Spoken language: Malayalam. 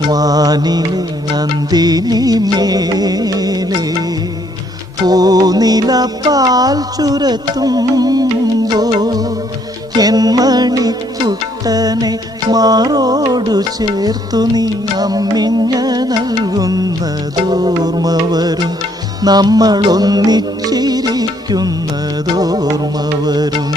വാനിലെ നന്ദിനി മേലെ പൂനില പാൽ ചുരത്തുമ്പോ എൻ മണിക്കുട്ടനെ മാറോടു ചേർത്തു നീ അമ്മിഞ്ഞ നൽകുന്നതോർമ്മ വരും, നമ്മൾ ഒന്നിച്ചിരിക്കുന്നതോർമ്മ വരും.